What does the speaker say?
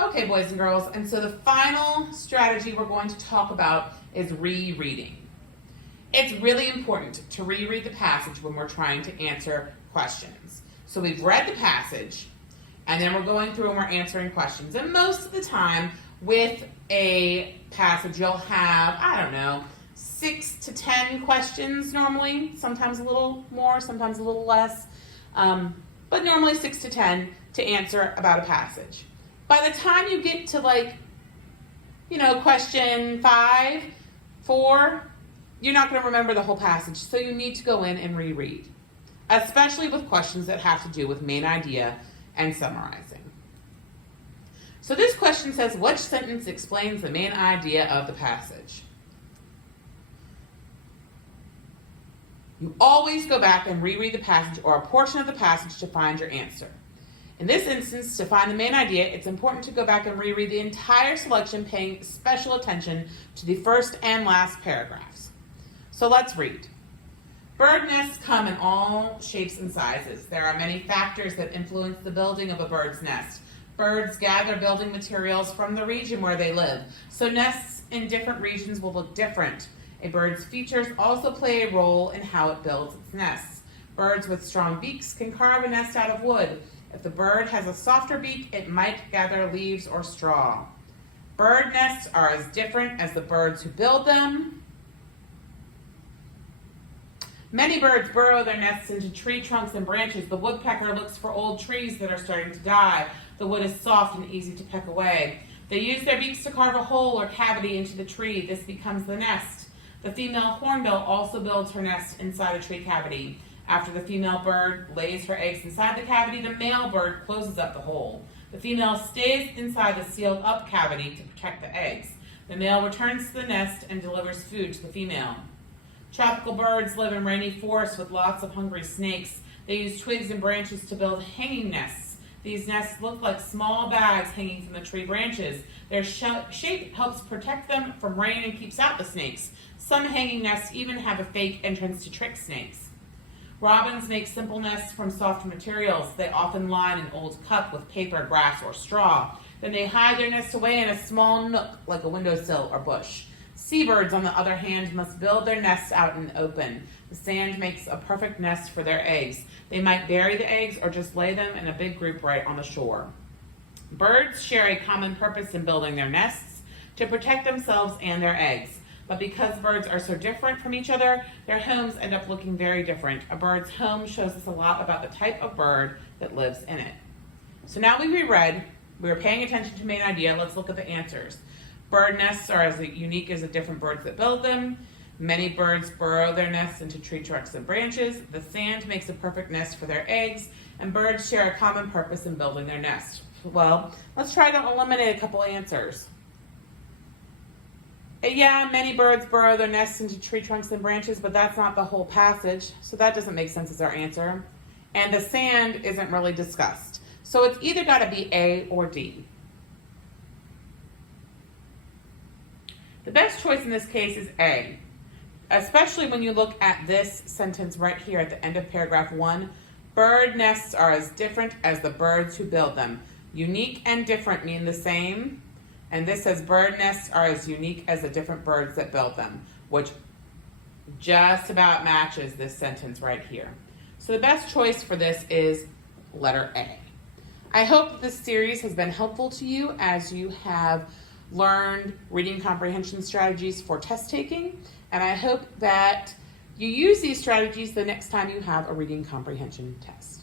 Okay, boys and girls, and so the final strategy we're going to talk about is rereading. It's really important to reread the passage when we're trying to answer questions. So we've read the passage, and then we're going through and we're answering questions. And most of the time with a passage, you'll have, 6 to 10 questions normally, sometimes a little more, sometimes a little less, but normally 6 to 10 to answer about a passage. By the time you get to question 5, 4, you're not going to remember the whole passage, so you need to go in and reread, especially with questions that have to do with main idea and summarizing. So this question says, which sentence explains the main idea of the passage? You always go back and reread the passage or a portion of the passage to find your answer. In this instance, to find the main idea, it's important to go back and reread the entire selection, paying special attention to the first and last paragraphs. So let's read. Bird nests come in all shapes and sizes. There are many factors that influence the building of a bird's nest. Birds gather building materials from the region where they live, so nests in different regions will look different. A bird's features also play a role in how it builds its nests. Birds with strong beaks can carve a nest out of wood. If the bird has a softer beak, it might gather leaves or straw. Bird nests are as different as the birds who build them. Many birds burrow their nests into tree trunks and branches. The woodpecker looks for old trees that are starting to die. The wood is soft and easy to peck away. They use their beaks to carve a hole or cavity into the tree. This becomes the nest. The female hornbill also builds her nest inside a tree cavity. After the female bird lays her eggs inside the cavity, the male bird closes up the hole. The female stays inside the sealed up cavity to protect the eggs. The male returns to the nest and delivers food to the female. Tropical birds live in rainy forests with lots of hungry snakes. They use twigs and branches to build hanging nests. These nests look like small bags hanging from the tree branches. Their shape helps protect them from rain and keeps out the snakes. Some hanging nests even have a fake entrance to trick snakes. Robins make simple nests from soft materials. They often line an old cup with paper, grass, or straw. Then they hide their nest away in a small nook like a windowsill or bush. Seabirds, on the other hand, must build their nests out in the open. The sand makes a perfect nest for their eggs. They might bury the eggs or just lay them in a big group right on the shore. Birds share a common purpose in building their nests to protect themselves and their eggs. But because birds are so different from each other, their homes end up looking very different. A bird's home shows us a lot about the type of bird that lives in it. So now we reread, we were paying attention to main idea, let's look at the answers. Bird nests are as unique as the different birds that build them. Many birds burrow their nests into tree trunks and branches. The sand makes a perfect nest for their eggs, and birds share a common purpose in building their nest. Well, let's try to eliminate a couple answers. Yeah, many birds burrow their nests into tree trunks and branches, but that's not the whole passage, so that doesn't make sense as our answer. And the sand isn't really discussed. So it's either got to be A or D. The best choice in this case is A, especially when you look at this sentence right here at the end of paragraph 1. Bird nests are as different as the birds who build them. Unique and different mean the same. And this says bird nests are as unique as the different birds that build them, which just about matches this sentence right here. So the best choice for this is letter A. I hope this series has been helpful to you as you have learned reading comprehension strategies for test taking, and I hope that you use these strategies the next time you have a reading comprehension test.